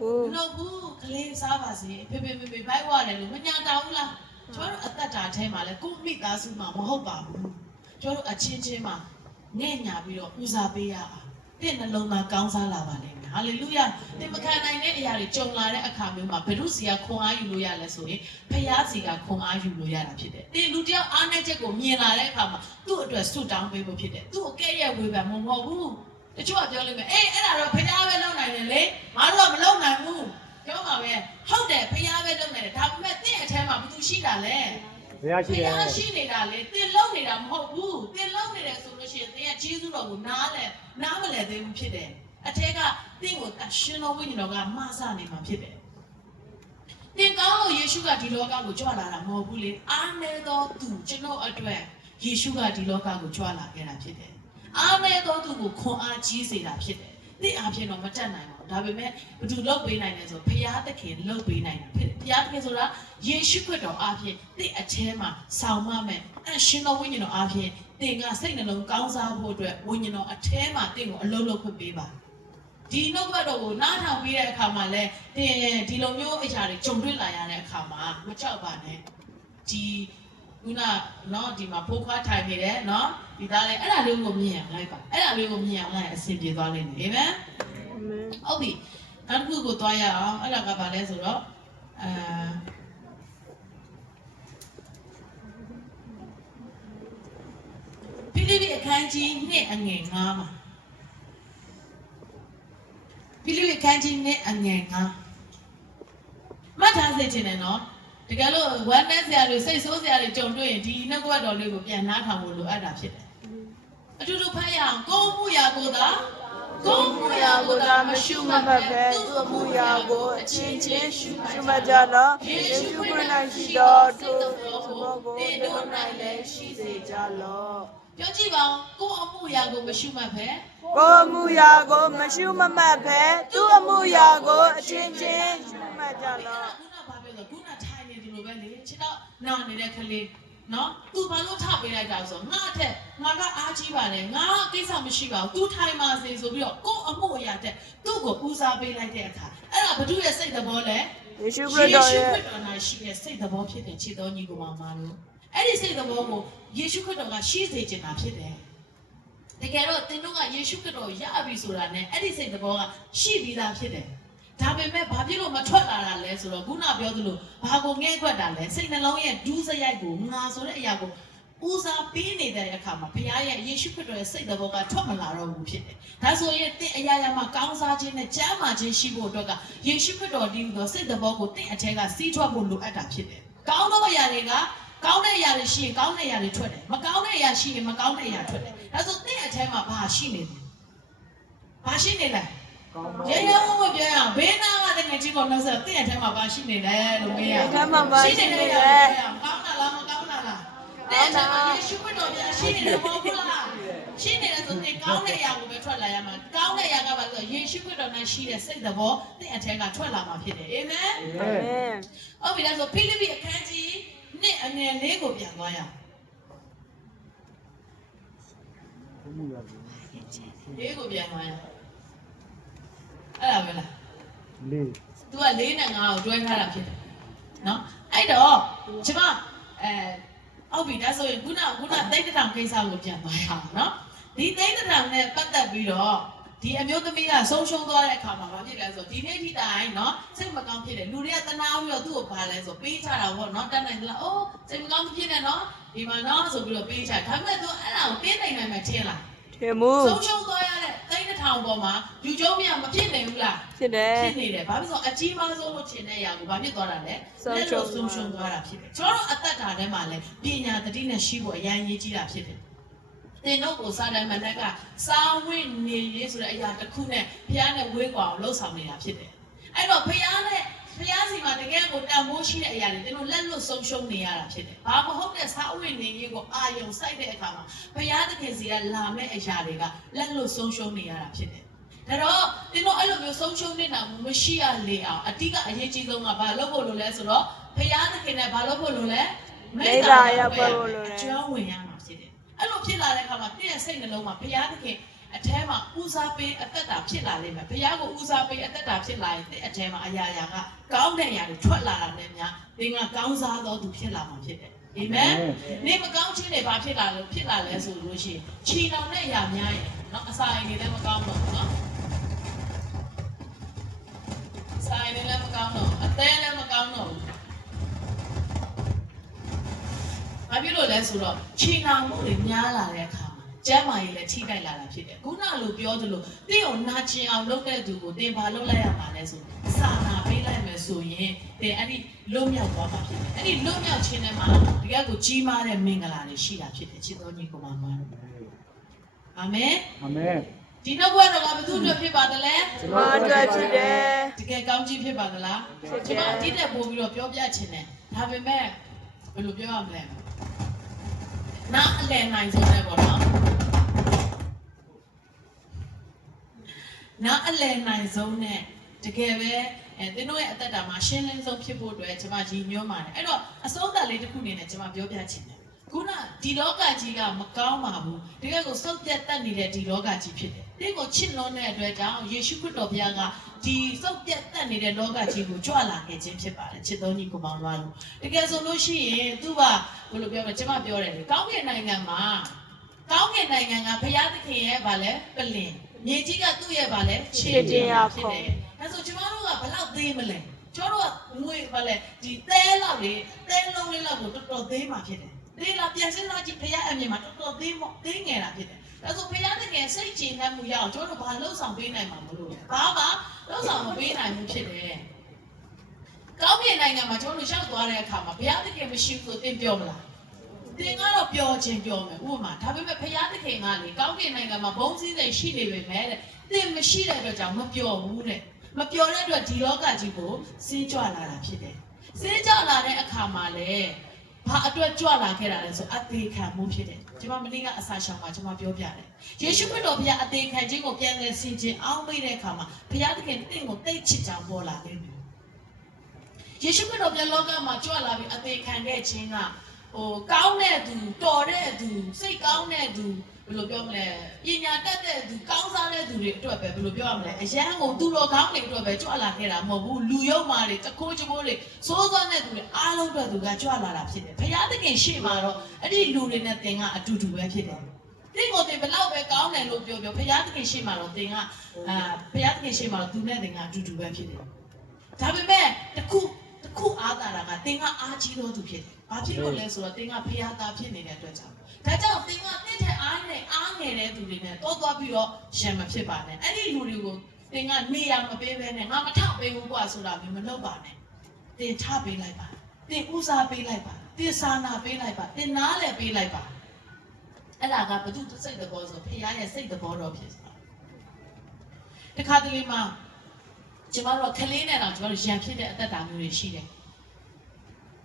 ဘူးကလေးစားပါစေဖေဖေမေမေဘိုက်ဝရတယ်လို့မညာတာဘူးလားကျွန်တော်တို့အသက်တာထဲမှာလဲကိုမိသားစုမှာမဟုတ်ပါဘူးကျွန်တော်တို့အချင်းချင်းမှာနဲ့ညာပြီးတော့ဦးစားပေးရအောင်တင့်နှလုံးသားကောင်းစားလာပါလိမ့်မယ်ဟာလေလုယာတင်မခံနိုင်တဲ့အရာတွေကြုံလာတဲ့အခါမျိုးမှာဘယ်သူစီကခွန်အားယူလို့ရလဲဆိုရင်ဖယားစီကခွန်အားယူလို့ရတာဖြစ်တယ်တင်လူတယောက်အားနည်းချက်ကိုမြင်လာတဲ့အခါမှာသူ့အတွက်ဆုတောင်းပေးဖို့ဖြစ်တယ်သူ့ကိုကဲ့ရဲ့ဝေဖန်မှုမဟုတ်ဘူးတချို့ကပြောလိမ့်မယ်အေးအဲ့ဒါတော့ဖယားပဲလုပ်နိုင်တယ်လေငါတို့ကမလုပ်နိုင်ဘူးပြောပါပဲဟုတ်တယ်ဖယားပဲလုပ်နိုင်တယ်ဒါပေမဲ့တင့်အထဲမှာဘယ်သူရှိတာလဲဘုရားရှိတယ်ဘုရားရှိနေတာလေတင်လုံနေတာမဟုတ်ဘူးတင်လုံနေတယ်ဆိုလို့ရှိရင်တင်ရဲ့ဂျေဇုတော်ကိုနားမလဲသေးဘူးဖြစ်တယ်အထက်ကတင့်ကိုတရှင်တော်ဝိညာဉ်တော်ကမဆနေမှာဖြစ်တယ်တင်ကောင်းလို့ယေရှုကဒီလောကကိုကြွလာတာမဟုတ်ဘူးလေအားနည်းသောသူကျွန်တော်အတွက်ယေရှုကဒီလောကကိုကြွလာခဲ့တာဖြစ်တယ်အားနည်းသောသူကိုခွန်အားကြီးစေတာဖြစ်တယ်တင့်အားဖြင့်တော့မတတ်နိုင်ဘူးဒါပေမဲ့ဘယ်သူလုပ်ပေးနိုင်လဲဆိုဘုရားသခင်လုပ်ပေးနိုင်တာဖြစ်တယ်ဘုရားသခင်ဆိုတာယေရှုခရစ်တော်အားဖြင့်တင့်အထဲမှာဆောင်မမဲ့အရှင်တော်ဝိညာဉ်တော်အားဖြင့်တ တင်ကစိတ်နှလုံးကောင်းစားဖို့အတွက်ဝိညာဉ်တော်အထဲမှာတင့်ကိုအလုံးလုံးခွင့်ပေးပါဒီနှုတ်ဘတ်တော်ကိုနားထောင်ပြီးတဲ့အခါမှာလဲတင်ဒီလိုမျိုးအရာတွေကြုံတွေ့လာရတဲ့အခါမှာမကြောက်ပါနဲ့ဒီခုနနော်ဒီမှာဖိုးခွားထိုင်နေတယ်နော်ဒီသားလေးအဲ့ဒါလေးကိုမြင်အောင်လိုက်ပါအဲ့ဒါလေးကိုမြင်အောင်လိုက်အဆင်ပြေသွားလိမ့်မယ်အာမင်ဟုတ်ပြီနောက်တစ်ခုကိုသွားရအောင်အဲ့ဒါကဘာလဲဆိုတော့ဖိလိပ္ပိအခန်းကြီး2အငယ်9မှာဖိလိပ္ပိအခန်းကြီး2အငယ်9မှတ်ထားစေချင်တယ်နော်တကယ်လို့ဝမ်းနည်းစရာတွေစိတ်ဆိုးစရာတွေကြုံတွေ့ရင်ဒီနှုတ်ကပတ်တော်လေးကိုပြန်နားထောင်ဖို့လိုအပ်တာဖြစ်တယ်အတူတူဖတ်ရအောင်ကိုယ်မှုရာကိုသာကိုယ်မှုရာကိုသာမရှုမမှတ်ပဲသူ့မှုရာကိုအချင်းချင်းရှုမှတ်ကြလော့ယေရှုခရစ်၌ရှိသောထိုသဘောကိုသင်တို့၌လည်းရှိစေကြလော့ပြောကြည့်ပါဦးကိုယ်အမှုရာကိုမရှုမှတ်ပဲကိုယ်မှုရာကိုမရှုမမှတ်ပဲသူ့အမှုရာကိုအချင်းချင်းရှုမှတ်ကြလော့ခုနထိုင်နေတယ်လို့ပဲလေခြေတော့နာနေတဲ့ကလေးနော်သူဘာလို့ထပေးလိုက်တာဆိုငါအထက်ငါကအားကြီးပါတယ်ငါကိစ္စမရှိပါဘူးသူထိုင်ပါစေဆိုပြီးတော့ကိုယ်အမှုအရာတဲ့သူ့ကိုဦးစားပေးလိုက်တဲ့အခါအဲ့ဒါဘုသူရဲ့စိတ်သဘောလဲယေရှုခရစ်တော်ရဲ့ရှိတဲ့စိတ်သဘောဖြစ်တဲ့ခြေတော်ညီကိုမလို့အဲ့ဒီစိတ်သဘောကိုယေရှုခရစ်တော်ကရှိစေချင်တာဖြစ်တယ်တကယ်တော့သင်တို့ကယေရှုခရစ်တော်ရပြီဆိုတာနဲ့အဲ့ဒီစိတ်သဘောကရှိပြီးသားဖြစ်တယ်ဒါပေမဲ့ဘာဖြစ်လို့မထွက်လာတာလဲဆိုတော့ခုနပြောသလိုဘာကိုငဲ့ကွက်တာလဲစိတ်နှလုံးရဲ့ဒူးစရိုက်ကိုငါဆိုတဲ့အရာကိုဦးစားပေးနေတဲ့အခါမှာဘုရားရဲ့ယေရှုခရစ်တော်ရဲ့စိတ်တော်ကထွက်မလာတော့ဘူးဖြစ်တယ်။ဒါဆိုရင်တင့်အရာရာမှာကောင်းစားခြင်းနဲ့ကျမ်းမာခြင်းရှိဖို့အတွက်ကယေရှုခရစ်တော်တည်ဟူသောစိတ်တော်ကိုတင့်အထက်ကစီးထွက်ဖို့လိုအပ်တာဖြစ်တယ်။ကောင်းသောအရာတွေကကောင်းတဲ့အရာတွေရှိရင်ကောင်းတဲ့အရာတွေထွက်တယ်။မကောင်းတဲ့အရာရှိရင်မကောင်းတဲ့အရာထွက်တယ်။ဒါဆိုတင့်အထက်မှာဘာရှိနေလဲ။ဘာရှိနေလဲ။ရေရောမပြောရအောင်ဘေးနာကတကယ်ကြီးကိုနှုတ်ဆက်တင့်အထက်မှာဘာရှိနေလဲလို့မေးရအောင်ရှိနေတယ်ကောင်းတာလားမကောင်းတာလားတင့်အထက်မှာယေရှုခရစ်တော်ပြန်ရှိနေတယ်မဟုတ်ဘူးလားရှိနေတယ်ဆိုရင်ကောင်းတဲ့အရာကိုပဲထွက်လာရမှာကောင်းတဲ့အရာကဘာလို့ယေရှုခရစ်တော်နဲ့ရှိတဲ့စိတ်သဘောတင့်အထက်ကထွက်လာမှာဖြစ်တယ်အာမင်ဟုတ်ပြီဒါဆိုဖိလိပ္ပိအခန်းကြီး2အငယ်4ကိုပြန်သွားရအောင်4ကိုပြန်သွားရအောင်အဲ့ဒါပဲလားလေး तू က4နဲ့5ကိုတွဲထားတာဖြစ်တယ်နော်အဲ့တော့ကျွန်မဟုတ်ပြီဒါဆိုရင်ခုနသိန်းတစ်ထောင်ကိစ္စကိုပြန်သွားရအောင်နော်ဒီသိန်းတစ်ထောင်နဲ့ပတ်သက်ပြီးတော့ဒီအမျိုးသမီးကဆုံးရှုံးသွားတဲ့အခါမှာဘာဖြစ်လဲဆိုတော့ဒီနေ့ထိတိုင်နော်စိတ်မကောင်းဖြစ်တယ်လူတွေကတနာပြီးတော့သူ့ကိုဘာလဲဆိုပေးချတာပေါ့နော်တတ်နိုင်သလားအိုးစိတ်မကောင်းဖြစ်နေနော်ဒီမှာနော်ဆိုပြီးတော့ပေးချဒါပေမဲ့ तू အဲ့ဒါကိုတင်းနိုင်မှထင်လားထင်မှုဆုံးရှုံးသွားရတဲ့သိန်းတစ်ထောင်ပေါ်မှာယူကျုံးမြမဖြစ်နိုင်ဘူးလားဖြစ်တယ်ဖြစ်နေတယ်ဘာဖြစ်လို့အကြီးမားဆုံးလို့ထင်တဲ့အရာကိုဘာဖြစ်သွားတာလဲလက်လို့ဆုံးရှုံးသွားတာဖြစ်တယ်ကျွန်တော်တို့အသက်တာထဲမှာလဲပညာတတိနဲ့ရှိဖို့အရန်ရေးကြီးတာဖြစ်တယ်သင်တို့ကိုစာတန်မနဲ့ကစာဝိနေရေးဆိုတဲ့အရာတစ်ခုနဲ့ဘုရားနဲ့ဝေးကွာအောင်လှုပ်ဆောင်နေတာဖြစ်တယ်အဲ့တော့ဘုရားစီမှာတကယ်ကိုတန်ဖိုးရှိတဲ့အရာတွေသင်တို့လက်လွတ်ဆုံးရှုံးနေရတာဖြစ်တယ်ဘာမဟုတ်တဲ့စာဝိနေရေးကိုအာယုံစိုက်တဲ့အခါမှာဘုရားသခင်စီကလာမဲ့အရာတွေကလက်လွတ်ဆုံးရှုံးနေရတာဖြစ်တယ်ဒါတော့သင်တို့အဲ့လိုမျိုးဆုံးရှုံးနေတာမရှိရလေအောင်အတိကအရေးကြီးဆုံးကဘာလုပ်ဖို့လိုလဲဆိုတော့ဘုရားသခင်နဲ့ဘာလုပ်ဖို့လိုလဲမေတ္တာရဖို့လိုလဲအကျောင်းဝင်ရမှာဖြစ်တယ်အဲ့လိုဖြစ်လာတဲ့အခါမှာတင့်ရဲ့စိတ်နှလုံးမှာဘုရားသခင်အထဲမှာဦးစားပေးအသက်တာဖြစ်လာလိမ့်မယ်ဘုရားကိုဦးစားပေးအသက်တာဖြစ်လာရင်တဲ့အထဲမှာအရာရာကကောင်းတဲ့အရာတွေထွက်လာတာနဲ့များသင်ကကောင်းစားသောသူဖြစ်လာမှာဖြစ်တယ်အာမင်နေမကောင်းခြင်းတွေဘာဖြစ်လာလဲဆိုလို့ရှိရင်ခြေတော်နဲ့အရာများရင်เนาะအစာအိမ်တွေလည်းမကောင်းတော့ဘူးเนาะအစာအိမ်တွေလည်းမကောင်းတော့အသေးလည်းမကောင်းတော့ဘူးဘာဖြစ်လို့လဲဆိုတော့ခြေနှောင်မှုတွေများလာတဲ့အခါကျမ်းမာရေးလည်းထိခိုက်လာတာဖြစ်တယ်ခုနလိုပြောသလိုတင်းကိုနာကျင်အောင်လုပ်တဲ့သူကိုတင်းဘာလုပ်လိုက်ရမှာလဲဆိုစာနာပေးလိုက်မယ်ဆိုရင်တင်းအဲ့ဒီလွတ်မြောက်သွားမှာဖြစ်တယ်အဲ့ဒီလွတ်မြောက်ခြင်းထဲမှာတကယ်ကိုကြီးမားတဲ့မင်္ဂလာတွေရှိတာဖြစ်တယ်ချစ်တော်ညီကိုမမအာမင်အာမင်ဒီနောက်ဘက်တော့ဘယ်သူအတွက်ဖြစ်ပါသလဲကျွန်မအတွက်ဖြစ်တယ်တကယ်ကောင်းကြီးဖြစ်ပါသလားကျွန်မအတိတ်နဲ့ပို့ပြီးတော့ပြောပြချင်တယ်ဒါပေမဲ့ဘယ်လိုပြောရမလဲနားအလည်နိုင်ဆုံးနဲ့ပေါ့နော်နားအလည်နိုင်ဆုံးနဲ့တကယ်ပဲသင်တို့ရဲ့အသက်တာမှာရှင်းလင်းဆုံးဖြစ်ဖို့အတွက်ကျွန်မကြီးညွှန်းပါတယ်အဲ့တော့အဆုံးသတ်လေးတစ်ခုအနေနဲ့ကျွန်မပြောပြချင်တယ်ခ ခုနဒီလောကကြီးကမကောင်းပါဘူးတကယ်ကိုစောက်ပြတ်တက်နေတဲ့ဒီလောကကြီးဖြစ်တယ်ဒီကိုချစ်လွန်တဲ့အတွက်ကြောင့်ယေရှုခရစ်တော်ဘုရားကဒီစောက်ပြတ်တက်နေတဲ့လောကကြီးကိုကြွလာခဲ့ခြင်းဖြစ်ပါတယ်ချစ်တော်ညီကိုမောင်တို့တကယ်ဆိုလို့ရှိရင်သူကဘယ်လိုပြောမလဲကျွန်မပြောတယ်လေကောင်းကင်နိုင်ငံမှာကောင်းကင်နိုင်ငံကဘုရားသခင်ရဲ့ဗာလဲပလင်မြေကြီးကသူ့ရဲ့ဗာလဲခြေတင်ရဖြစ်တယ်အဲဆိုကျွန်တော်တို့ကဘယ်လောက်သေးမလဲကျွန်တော်တို့ကငွေဗာလဲဒီသဲလောက်လေသဲလုံးလေးလောက်ကိုတော်တော်သေးမှဖြစ်တယ်ဒီလာပြန်စင်းတော့ကြည့်ဖရားအမြင်မှာတော်တော်သေးငယ်တာဖြစ်တယ်။ဒါဆိုဖရားတကယ်စိတ်ကြည်နှံ့မှုရအောင်ကျွန်တော်တို့ဘာလှုပ်ဆောင်ပေးနိုင်မှာမလို့လဲ။ဘာမှလှုပ်ဆောင်မပေးနိုင်ဘူးဖြစ်တယ်။ကောင်းကင်နိုင်ငံမှာကျွန်တော်တို့ရောက်သွားတဲ့အခါမှာဖရားတကယ်မရှိဘူးသင်ပြောမလား။သင်ကတော့ပြောခြင်းပြောမယ်ဥပမာဒါပေမဲ့ဖရားတကယ်ကလေကောင်းကင်နိုင်ငံမှာဘုံစည်းစိမ်ရှိနေပေမဲ့တဲ့သင်မရှိတဲ့အတွက်ကြောင့်မပြောဘူးတဲ့။မပြောတဲ့အတွက်ဒီလောကကြီးကိုစီးကြွလာတာဖြစ်တယ်။စီးကြွလာတဲ့အခါမှာလေဘာအတွက်ကြွလာခဲ့တာလဲဆိုအသေးခံမှုဖြစ်တယ်။ကျွန်မမနေ့ကအစာရှောင်မှာကျွန်မပြောပြတယ်။ယေရှုခရစ်တော်ဘုရားအသေးခံခြင်းကိုပြန်လည်ဆင်ခြင်အောင်မိတဲ့အခါမှာဘုရားသခင်တင့်ကိုတိတ်ချစ်ကြောင်ပေါ်လာလိမ့်မယ်။ယေရှုခရစ်တော်ဘုရားလောကမှာကြွလာပြီးအသေးခံခဲ့ခြင်းကကောင်းတဲ့သူတော်တဲ့သူစိတ်ကောင်းတဲ့သူဘယ်လိုပြောမလဲပညာတတ်တဲ့သူကောင်းစားတဲ့သူတွေအတွက်ပဲဘယ်လိုပြောရမလဲအရန်ကိုသူတော်ကောင်းတွေအတွက်ပဲကြွလာခဲ့တာမဟုတ်ဘူးလူယုံမာတွေတကိုးချိုးတွေစိုးစွမ်းတဲ့သူတွေအားလုံးအတွက်သူကကြွလာတာဖြစ်တယ်ဘုရားသခင်ရှေ့မှာတော့အဲ့ဒီလူတွေနဲ့သင်ကအတူတူပဲဖြစ်တယ်သင်ကိုသင်ဘလောက်ပဲကောင်းတယ်လို့ပြောဘုရားသခင်ရှေ့မှာတော့သင်ကဘုရားသခင်ရှေ့မှာတော့သူနဲ့သင်ကအတူတူပဲဖြစ်တယ်ဒါပေမဲ့တခုအားသာတာကသင်ကအားကြီးတော်သူဖြစ်တယ်ဘာဖြစ်လို့လဲဆိုတော့သင်ကဘုရားသားဖြစ်နေတဲ့အတွက်ကြောင့်ဒါကြောင့်သင်ကတင့်တဲ့အားနဲ့အားငယ်တဲ့သူတွေနဲ့တော့သွားပြီးတော့ရံမဖြစ်ပါနဲ့အဲ့ဒီလူတွေကိုသင်ကနေရာမပေးဘဲနဲ့ငါမထပေးဘူးကွာဆိုတာမျိုးမလုပ်ပါနဲ့သင်ထပေးလိုက်ပါသင်ဦးစားပေးလိုက်ပါသင်စာနာပေးလိုက်ပါသင်နားလည်ပေးလိုက်ပါအဲ့ဒါကဘုသူစိတ်တဘောဆိုဖခင်ရဲ့စိတ်တဘောတော်ဖြစ်သွားတခါတလေမှာကျမတို့ကလေးနဲ့တော့ကျမတို့ရံဖြစ်တဲ့အသက်တာမျိုးတွေရှိတယ်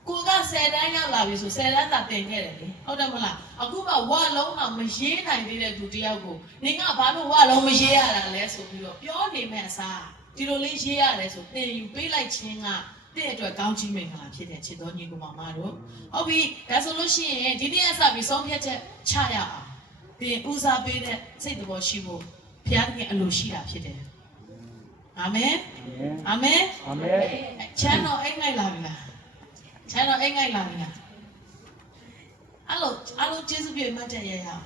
ကိုက10တန်းရောက်လာပြီဆို10တန်းသာတင်ခဲ့တယ်လေဟုတ်တယ်မလားအခုမှဝါလုံးတော့မရေးနိုင်သေးတဲ့သူတယောက်ကိုနေကဘာလို့ဝါလုံးမရေးရတာလဲဆိုပြီးတော့ပြောနေမဲ့အစားဒီလိုလေးရေးရတယ်ဆိုတင်ယူပေးလိုက်ခြင်းကတဲ့အတွက်ကောင်းချီးမင်္ဂလာဖြစ်တဲ့ချစ်တော်ညီကောင်မတို့ဟုတ်ပြီဒါဆိုလို့ရှိရင်ဒီနေ့အစပြီးဆုံးဖြတ်ချက်ချရအောင်ဒီဦးစားပေးတဲ့စိတ်တော်ရှိဖို့ဘုရားသခင်အလိုရှိတာဖြစ်တယ်အာမင်အာမင်အာမင်ချမ်းတော်အိမ်ငိုက်လာပြီလားချမ်းတော်အိမ်ငိုက်လာပြီလားအဲ့လိုကျေးဇူးပြုမှတ်ချက်ရရအောင်